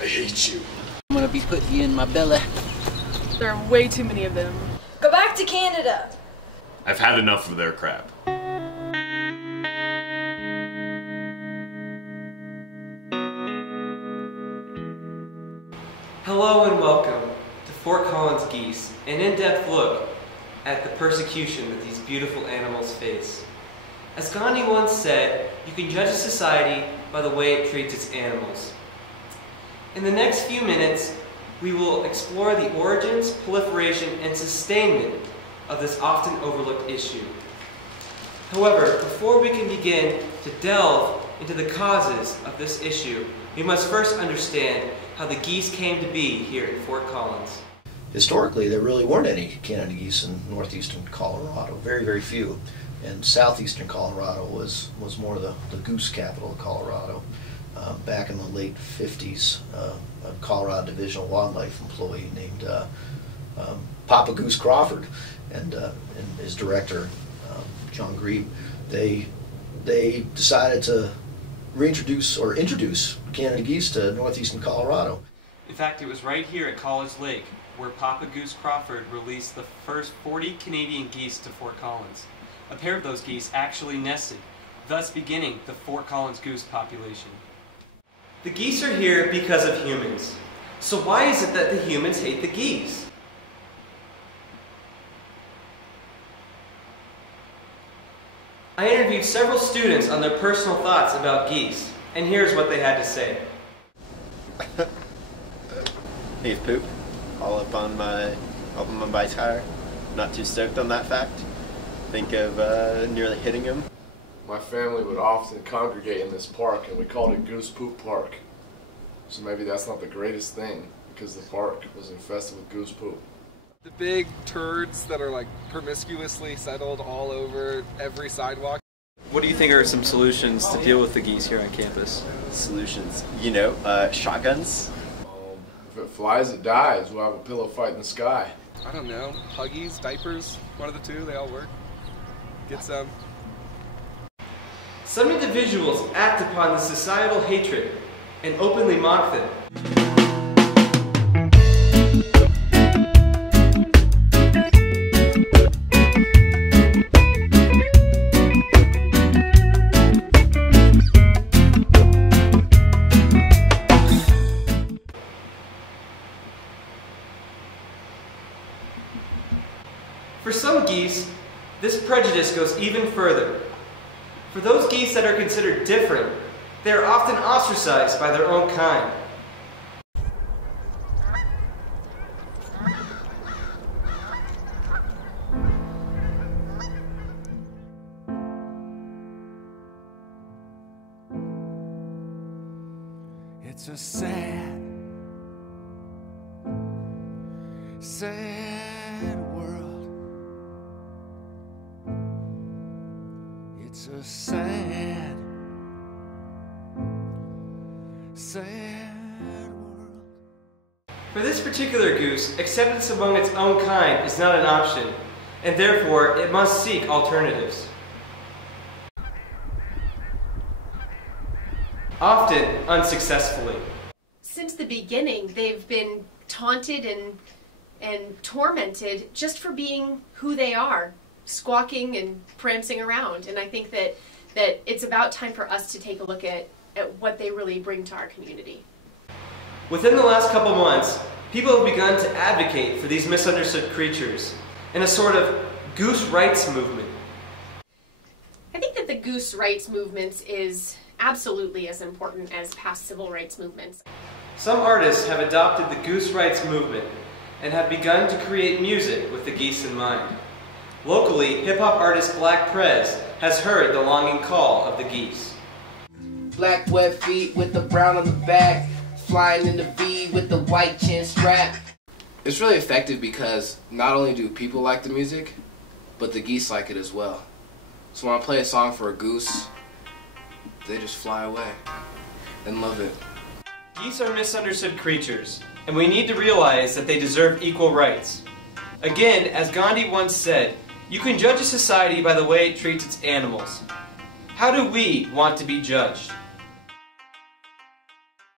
I hate you. I'm gonna be putting you in my belly. There are way too many of them. Go back to Canada. I've had enough of their crap. Hello and welcome to Fort Collins Geese, an in-depth look at the persecution that these beautiful animals face. As Gandhi once said, you can judge a society by the way it treats its animals. In the next few minutes, we will explore the origins, proliferation, and sustainment of this often overlooked issue. However, before we can begin to delve into the causes of this issue, we must first understand how the geese came to be here in Fort Collins. Historically, there really weren't any Canada geese in northeastern Colorado, very, very few. And southeastern Colorado was more the goose capital of Colorado. Back in the late 50s, a Colorado Division of Wildlife employee named Papa Goose Crawford and his director, John Grebe, they decided to reintroduce or introduce Canada geese to northeastern Colorado. In fact, it was right here at College Lake where Papa Goose Crawford released the first 40 Canadian geese to Fort Collins. A pair of those geese actually nested, thus beginning the Fort Collins goose population. The geese are here because of humans. So why is it that the humans hate the geese? I interviewed several students on their personal thoughts about geese, and here's what they had to say. He's poop all up on my bike tire. Not too stoked on that fact. Think of nearly hitting him. My family would often congregate in this park, and we called it Goose Poop Park. So maybe that's not the greatest thing, because the park was infested with goose poop. The big turds that are like promiscuously settled all over every sidewalk. What do you think are some solutions to deal with the geese here on campus? Solutions, shotguns. If it flies, it dies. We'll have a pillow fight in the sky. I don't know, Huggies, diapers, one of the two, they all work. Get some. Some individuals act upon the societal hatred and openly mock them. For some geese, this prejudice goes even further. For those geese that are considered different, they are often ostracized by their own kind. It's a sad, sad world. It's a sad, sad world. For this particular goose, acceptance among its own kind is not an option, and therefore it must seek alternatives. Often unsuccessfully. Since the beginning, they've been taunted and tormented just for being who they are, squawking and prancing around. And I think that it's about time for us to take a look at what they really bring to our community. Within the last couple months, people have begun to advocate for these misunderstood creatures in a sort of goose rights movement. I think that the goose rights movement is absolutely as important as past civil rights movements. Some artists have adopted the goose rights movement and have begun to create music with the geese in mind. Locally, hip-hop artist Black Prez has heard the longing call of the geese. Black web feet with the brown on the back, flying in the V with the white chin strap. It's really effective because not only do people like the music, but the geese like it as well. So when I play a song for a goose, they just fly away and love it. Geese are misunderstood creatures, and we need to realize that they deserve equal rights. Again, as Gandhi once said, you can judge a society by the way it treats its animals. How do we want to be judged?